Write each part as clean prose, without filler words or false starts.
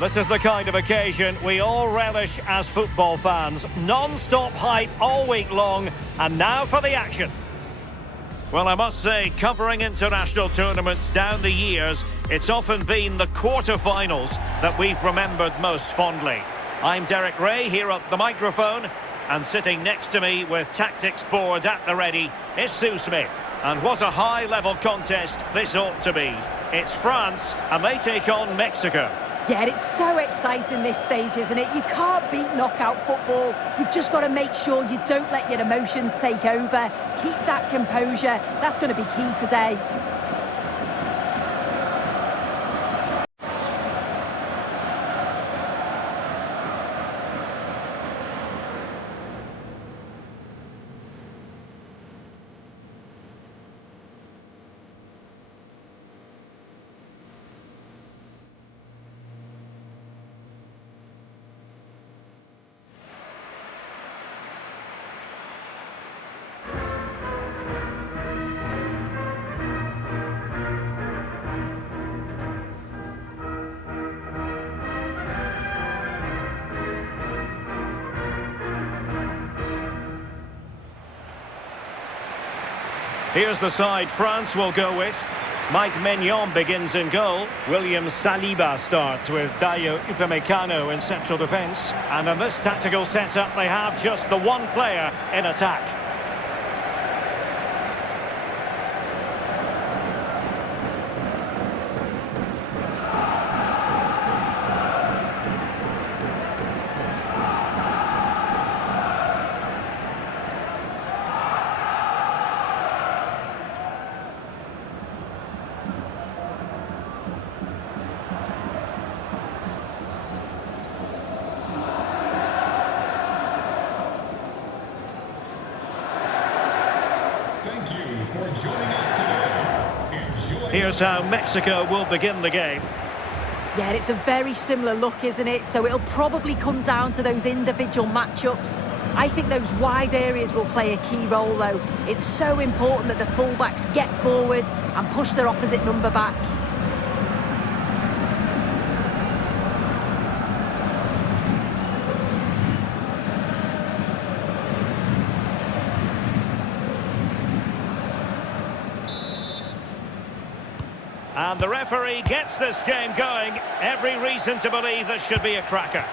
This is the kind of occasion we all relish as football fans. Non-stop hype all week long, and now for the action. Well, I must say, covering international tournaments down the years, it's often been the quarter-finals that we've remembered most fondly. I'm Derek Ray here at the microphone, and sitting next to me with tactics board at the ready is Sue Smith. And what a high-level contest this ought to be. It's France, and they take on Mexico. Yeah, it's so exciting this stage, isn't it? You can't beat knockout football. You've just got to make sure you don't let your emotions take over. Keep that composure. That's going to be key today. Here's the side France will go with. Mike Maignan begins in goal. William Saliba starts with Dayo Upamecano in central defence. And in this tactical setup, they have just the one player in attack. Here's how Mexico will begin the game. Yeah, it's a very similar look, isn't it? So it'll probably come down to those individual matchups. I think those wide areas will play a key role, though. It's so important that the fullbacks get forward and push their opposite number back. And the referee gets this game going. Every reason to believe this should be a cracker.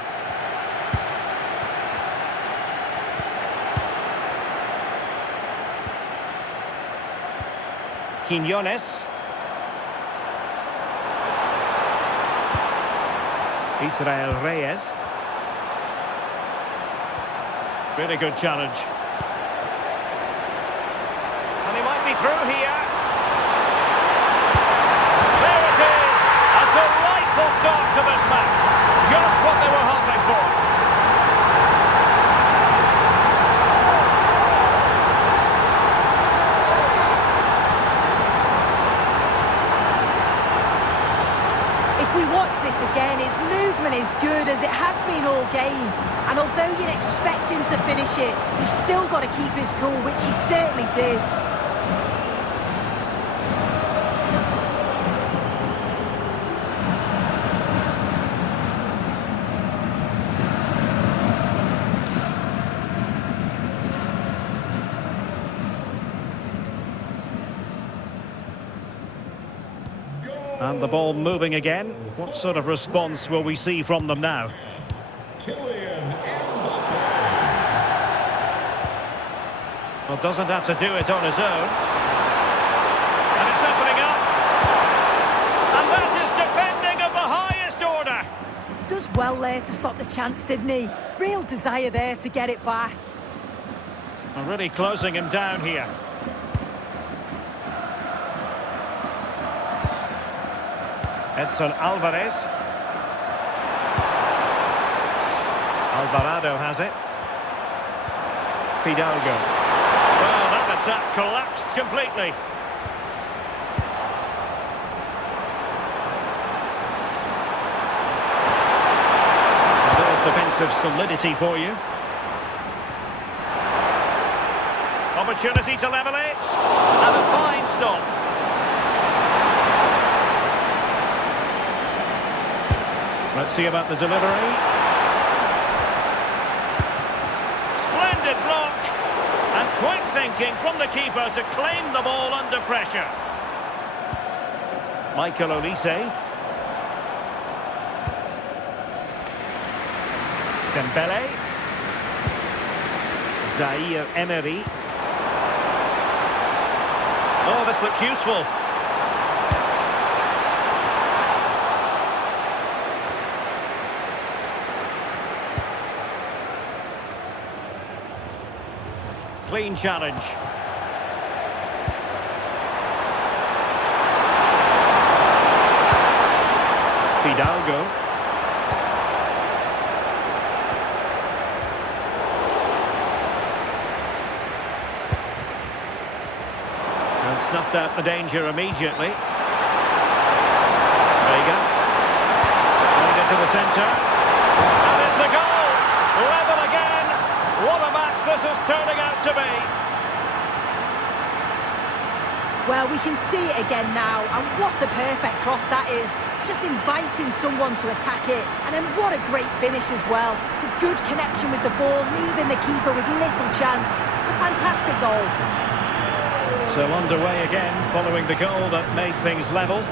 Quiñones. Israel Reyes. Really good challenge. And he might be through here. Delightful start to this match. Just what they were hoping for. If we watch this again, his movement is good as it has been all game. And although you'd expect him to finish it, he's still got to keep his cool, which he certainly did. And the ball moving again. What sort of response will we see from them now? Well, doesn't have to do it on his own. And it's opening up. And that is defending of the highest order. Does well there to stop the chance, didn't he? Real desire there to get it back. And really closing him down here. Edson Alvarez. Alvarado has it. Fidalgo. Well, that attack collapsed completely. There's defensive solidity for you. Opportunity to level it. And a fine stop. Let's see about the delivery. Splendid block. And quick thinking from the keeper to claim the ball under pressure. Michael Olise. Dembele. Zaire Emery. Oh, this looks useful. Clean challenge. Fidalgo. And snuffed out the danger immediately. Vega. Going into the centre. And it's a goal! Level again! What a match this is turning out to be! Well, we can see it again now, and what a perfect cross that is. It's just inviting someone to attack it, and then what a great finish as well. It's a good connection with the ball, leaving the keeper with little chance. It's a fantastic goal. So underway again, following the goal that made things level.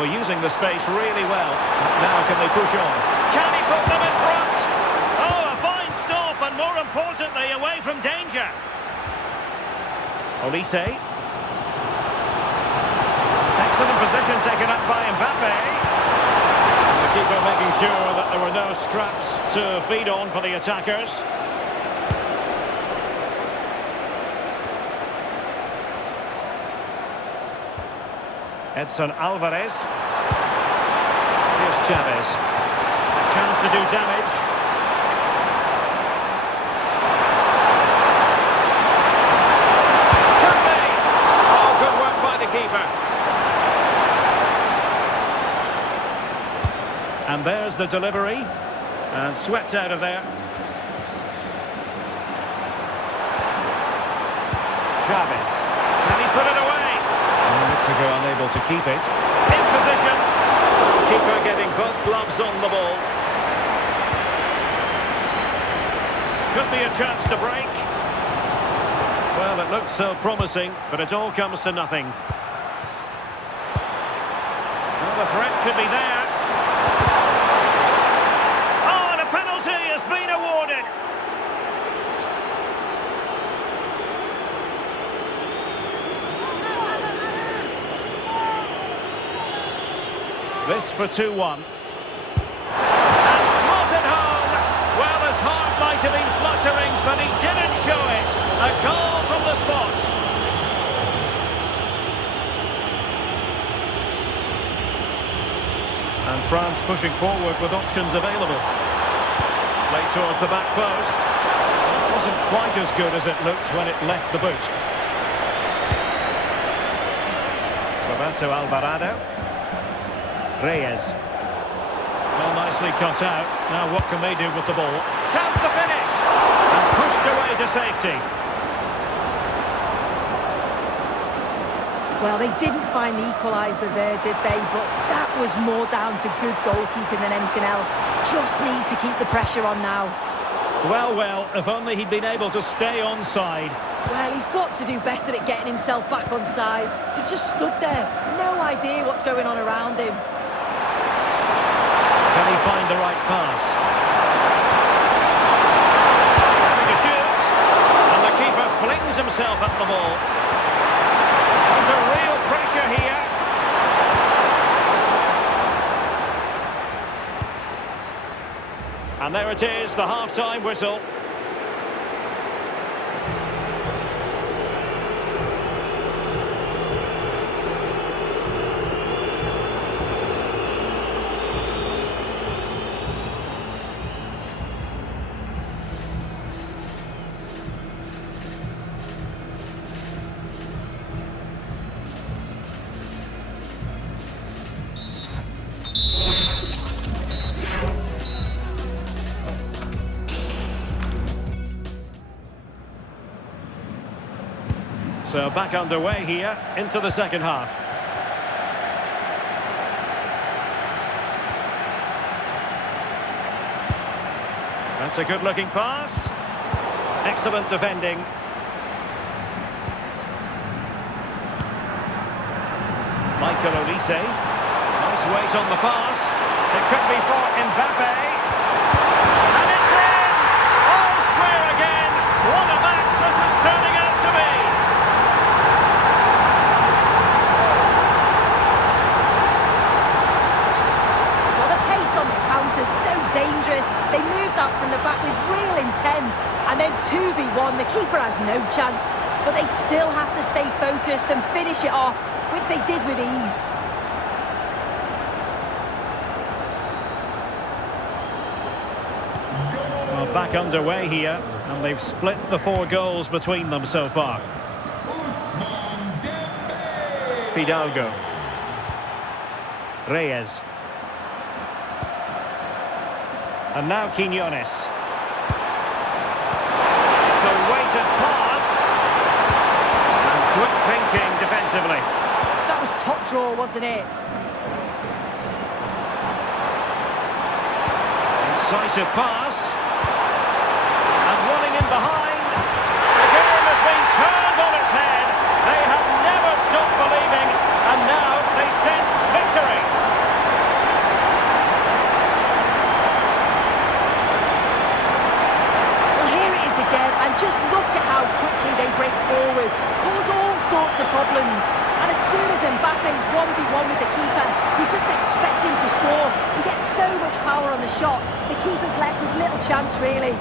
We're using the space really well. Now can they push on? Can he put them in front? Oh, a fine stop, and more importantly, away from danger. Olise. Excellent position taken up by Mbappe. And the keeper making sure that there were no scraps to feed on for the attackers. Edson Alvarez. Here's Chavez. Chance to do damage. Could be! Oh, good work by the keeper. And there's the delivery. And swept out of there. Chavez. Can he put it away? Mexico unable to keep it. In position. Keeper getting both gloves on the ball. Could be a chance to break. Well, it looks so promising, but it all comes to nothing. Well, the threat could be there. Oh, and a penalty has been awarded. This for 2-1. And slotted home. Well, his heart might have been fluttering, but he didn't show it. A goal from the spot. And France pushing forward with options available. Played towards the back post. Wasn't quite as good as it looked when it left the boot. Roberto Alvarado. Reyes. Well, nicely cut out. Now what can they do with the ball? Chance to finish! And pushed away to safety. Well, they didn't find the equaliser there, did they? But that was more down to good goalkeeping than anything else. Just need to keep the pressure on now. Well, well, if only he'd been able to stay onside. Well, he's got to do better at getting himself back onside. He's just stood there. No idea what's going on around him. Can he find the right pass? Having to shoot. And the keeper flings himself at the ball. Under real pressure here. And there it is, the half-time whistle. So back underway here into the second half. That's a good-looking pass. Excellent defending. Michael Olise. Nice weight on the pass. It could be for Mbappe. And it's in! All square again. What a match this is turning out to be. Well, the pace on the counter is so dangerous. They moved out from the back with real intent. And then 2v1, the keeper has no chance. But they still have to stay focused and finish it off, which they did with ease. Well, back underway here, and they've split the 4 goals between them so far. Fidalgo. Reyes. And now Quiñones. It's a weighted pass. And quick thinking defensively. That was top draw, wasn't it? Incisive pass. And running in behind. The game has been turned on its head. They have never stopped believing. And now they sense victory. Again, and just look at how quickly they break forward, cause all sorts of problems. And as soon as Mbappe's 1v1 with the keeper, you just expect him to score. He gets so much power on the shot, the keeper's left with little chance really.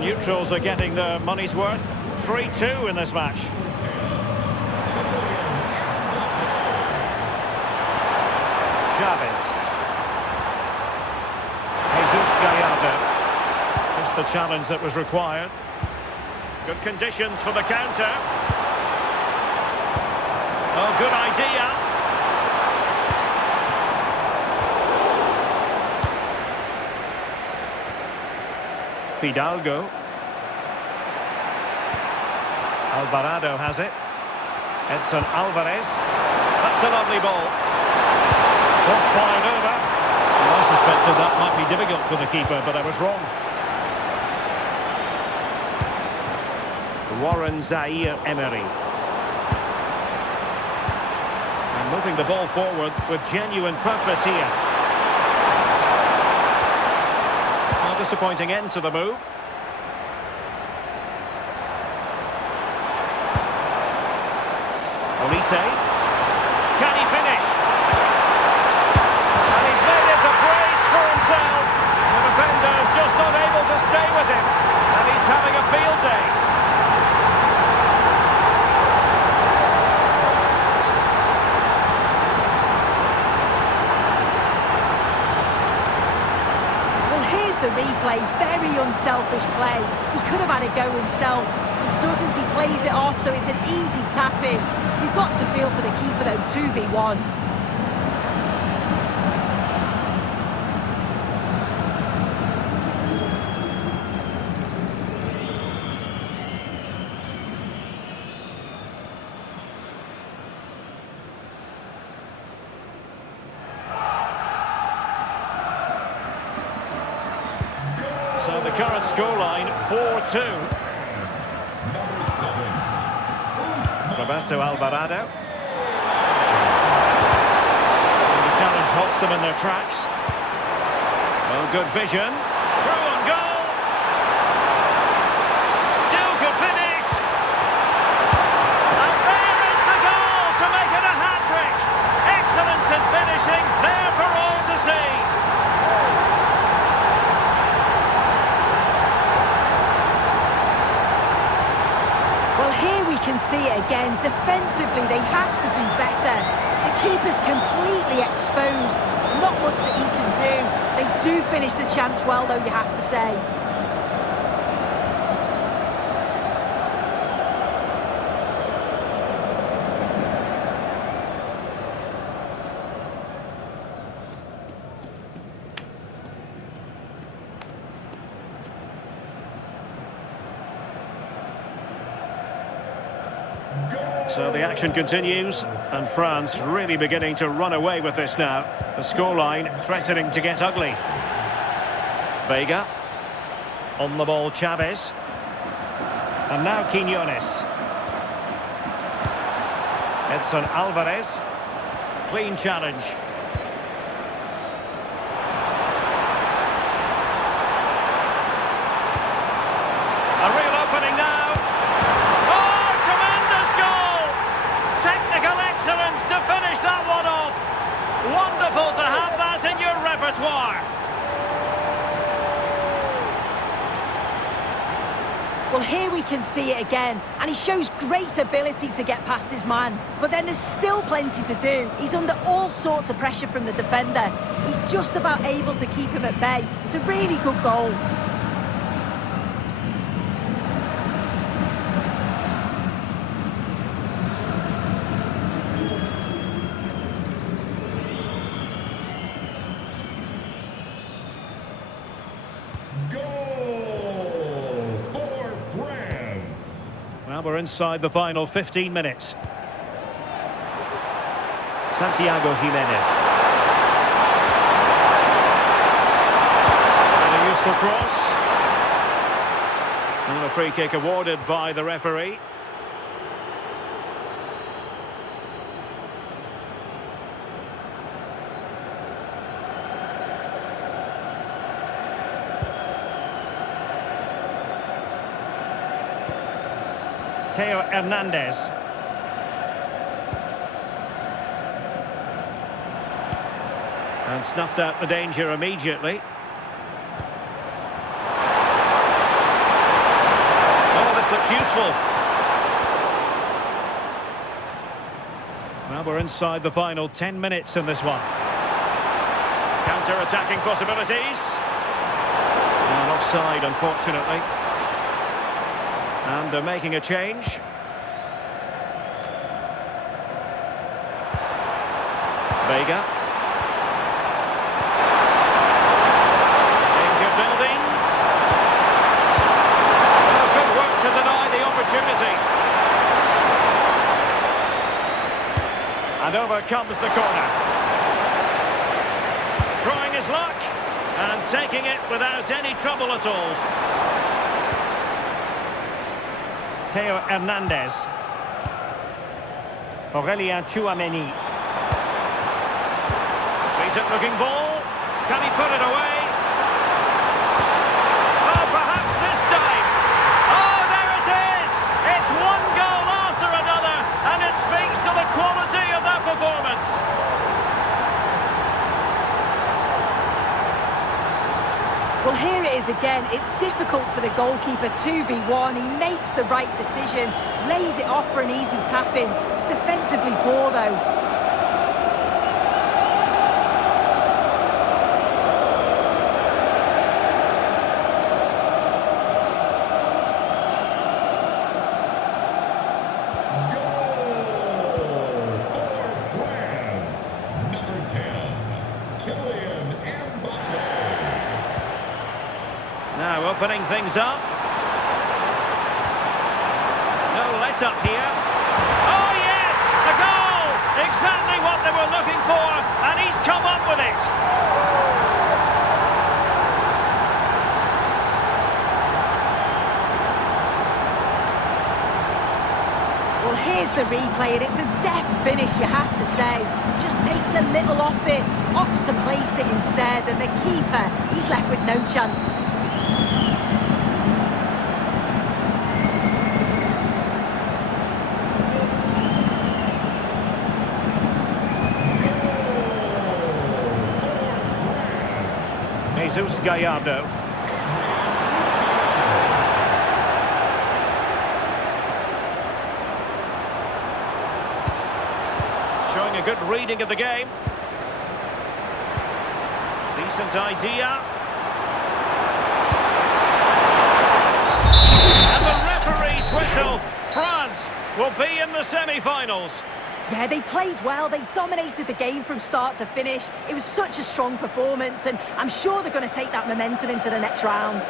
Neutrals are getting their money's worth. 3-2 in this match. Chavez. Jesus Gallardo. Just the challenge that was required. Good conditions for the counter. Oh, good idea. Fidalgo. Alvarado has it. Edson Alvarez. That's a lovely ball. Cross fired over. Well, I suspected that might be difficult for the keeper, but I was wrong. Warren Zaire-Emery. And moving the ball forward with genuine purpose here. Disappointing end to the move. Olise. Can he finish? And he's made it a brace for himself. The defender is just unable to stay with him. And he's having a field day. The replay, very unselfish play. He could have had a go himself. He doesn't, he plays it off, so it's an easy tap-in. You've got to feel for the keeper though, 2v1. So the current scoreline, 4-2. Roberto Alvarado. And the challenge halts them in their tracks. Well, good vision. Through on goal. Still could finish. And there is the goal to make it a hat-trick. Excellence in finishing, there for all to see. Well, here we can see it again. Defensively, they have to do better. The keeper's completely exposed. Not much that he can do. They do finish the chance well, though, you have to say. So the action continues, and France really beginning to run away with this now. The scoreline threatening to get ugly. Vega. On the ball, Chavez. And now Quiñones. Edson Alvarez. Clean challenge. A real opening now. Oh, tremendous goal! Technical excellence to finish that one off. Wonderful to have that in your repertoire. Well, here we can see it again, and he shows great ability to get past his man. But then there's still plenty to do. He's under all sorts of pressure from the defender. He's just about able to keep him at bay. It's a really good goal. Well, we're inside the final 15 minutes. Santiago Jimenez. And a useful cross. And a free kick awarded by the referee. Theo Hernandez. And snuffed out the danger immediately. Oh, this looks useful. Well, we're inside the final 10 minutes in this one. Counter-attacking possibilities. And offside, unfortunately. And they're making a change. Vega. Danger building. Oh, good work to deny the opportunity. And over comes the corner. Trying his luck. And taking it without any trouble at all. Theo Hernandez. Aurélien Tchouaméni. Decent looking ball. Can he put it away? Oh, perhaps this time. Oh, there it is! It's one goal after another, and it speaks to the quality of that performance. Well, here it is again. It's difficult for the goalkeeper, 2v1. He makes the right decision, lays it off for an easy tap-in. It's defensively poor, though. Now opening things up. No let-up here. Oh yes! A goal! Exactly what they were looking for, and he's come up with it. Well, here's the replay, and it's a deft finish, you have to say. Just takes a little off it, opts to place it instead, and the keeper, he's left with no chance. Jesus Gallardo. Showing a good reading of the game. Decent idea. And the referee's whistle. France will be in the semi-finals. Yeah, they played well. They dominated the game from start to finish. It was such a strong performance, and I'm sure they're going to take that momentum into the next round.